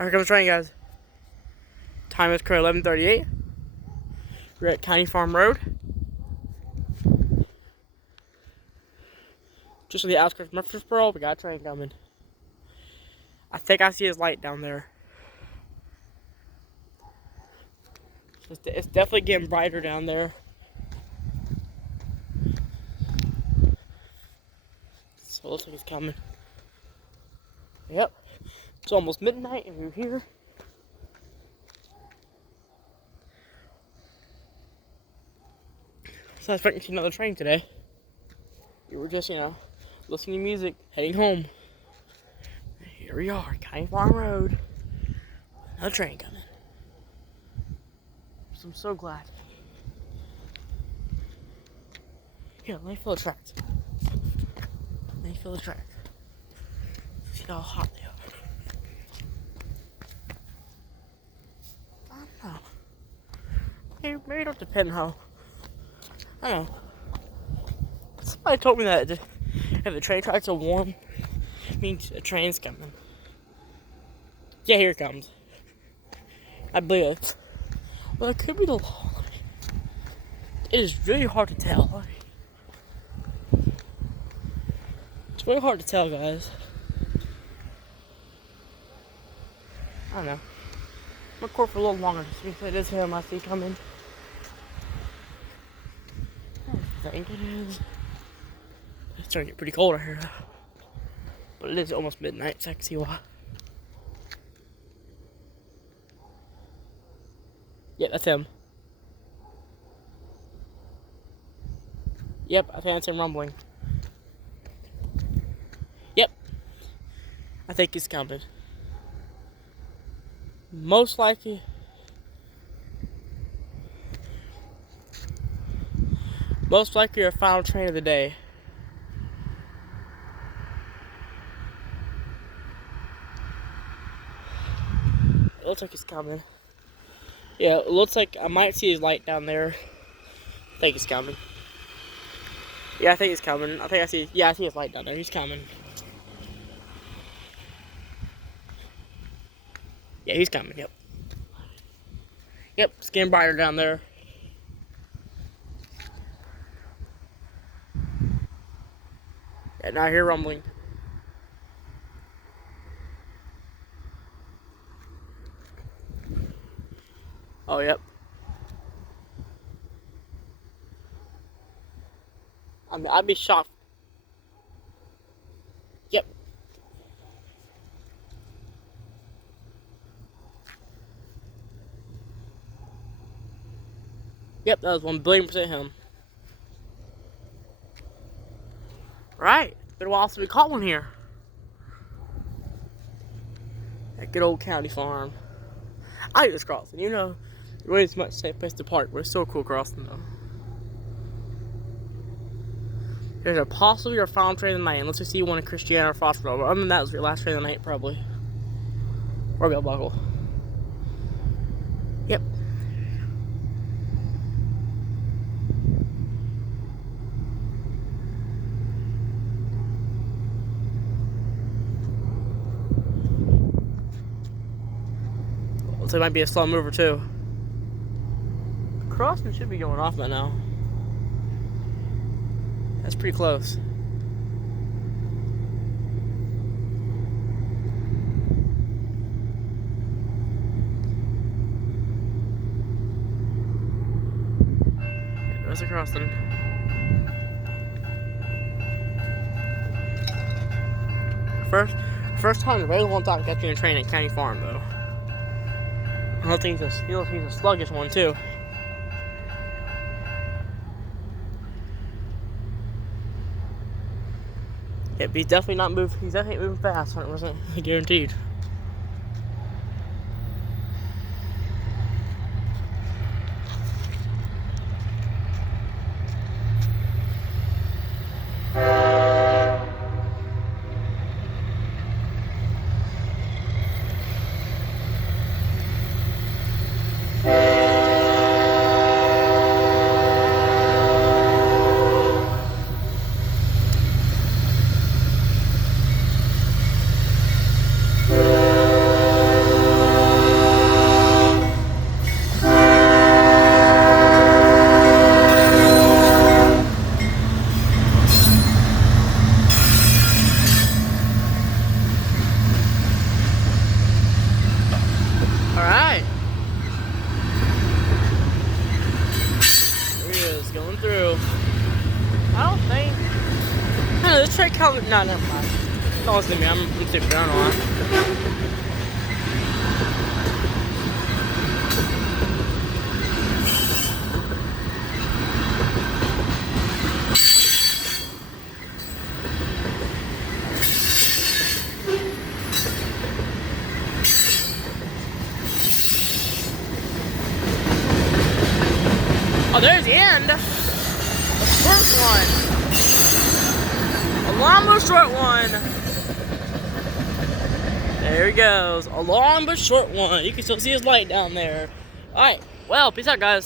Here comes the train, guys. Time is currently 11:38. We're at County Farm Road. Just on the outskirts of Murfreesboro, we got a train coming. I think I see his light down there. It's definitely getting brighter down there. So it looks like it's coming. Yep. It's almost midnight and we're here. So I was expecting to see another train today. We were just, listening to music, heading home. Here we are, County Farm Road. Another train coming. So I'm so glad. Here, let me fill the tracks. See how hot they are. I don't know. Maybe it don't depend how. I don't know. Somebody told me that if the train tracks are warm, it means a train's coming. Yeah, here it comes. I believe it. Well, it could be the law. It is really hard to tell. It's really hard to tell, guys. I don't know. I'm gonna record for a little longer to see if it is him I see coming. I think it is. It's starting to get pretty cold out here. But it is almost midnight, so I can see why. Yeah, that's him. Yep, I think that's him rumbling. Yep. I think he's coming. Most likely. Our final train of the day. It looks like he's coming. Yeah, it looks like I might see his light down there. I think he's coming. Yeah, I think he's coming. I see his light down there. He's coming. Yeah, he's coming, yep. Yep, it's getting brighter down there. Yeah, now I hear rumbling. Oh, yep. I'd be shocked. Yep. Yep, that was 1,000,000,000% him. Right. It's been a while since we caught one here. That good old county farm. I like this crossing, It really is a much safe place to park, but it's so cool crossing though. There's a possibly our final train of the night, unless we see one in Christiana or Fosterville. But other than that, it was your last train of the night, probably. Or belt buckle. Yep. Looks like it might be a slow mover too. Crossing should be going off by now. That's pretty close. There's a crossing. First time in a very long time catching a train at County Farm though. I don't think he's a sluggish one too. Yep, he's definitely moving fast, 100% guaranteed. tell me. No, never mind. Don't listen to me. I'm stupid. I don't know why. Oh, there's the end. The first one. A long but short one. There he goes. A long but short one. You can still see his light down there. Alright, well, peace out, guys.